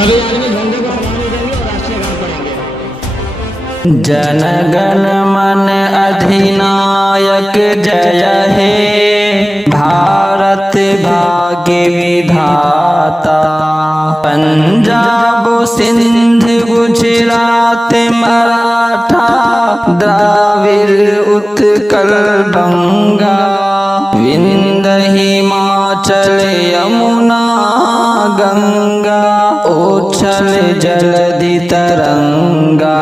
सभी आदमी झंडे को सलामी देंगे और राष्ट्रीय गान पढ़ेंगे। जन गण मन अधिनायक जय हे, भारत भाग्य विधाता। पंजाब सिंध गुजरात मराठा, द्राविड़ उत्कल बंगा, विंध्य हिमाचल यमुना गंगा, उच्छल जलधि तरंगा।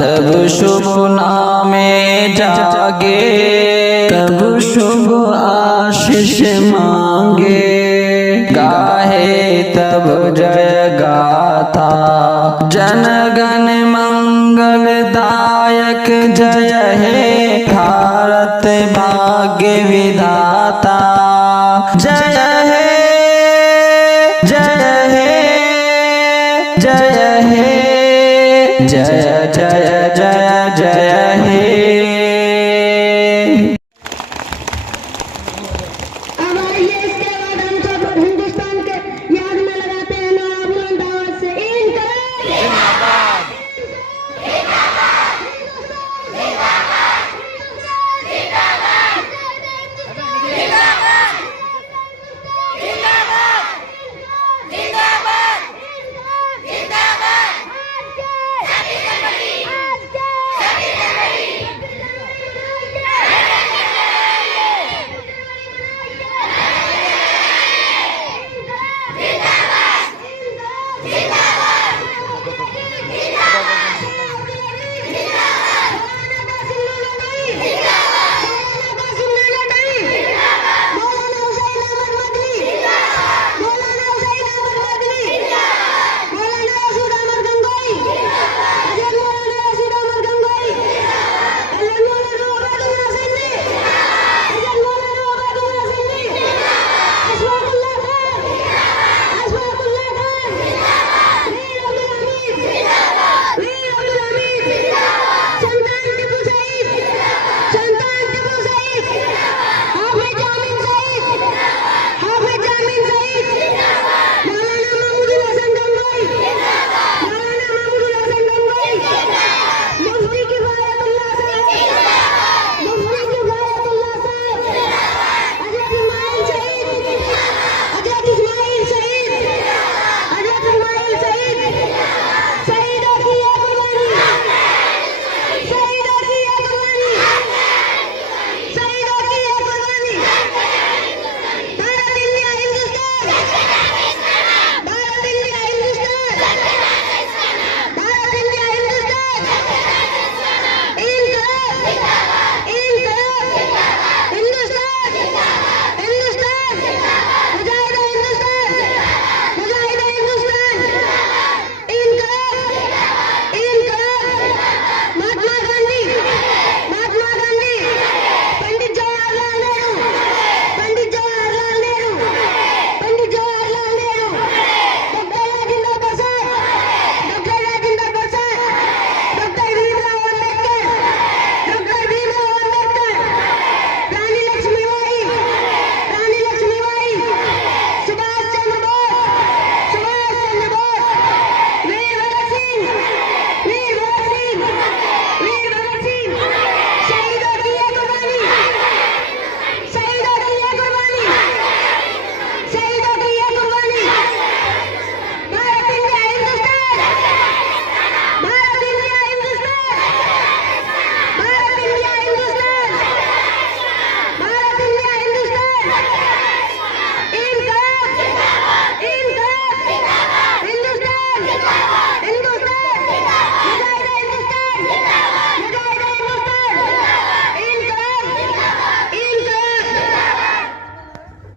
तब शुभ नामे जागे, तब शुभ आशीष मांगे, गाहे तब जय गाथा। जन गण मंगलदायक जय हे, भारत भाग्य विधाता।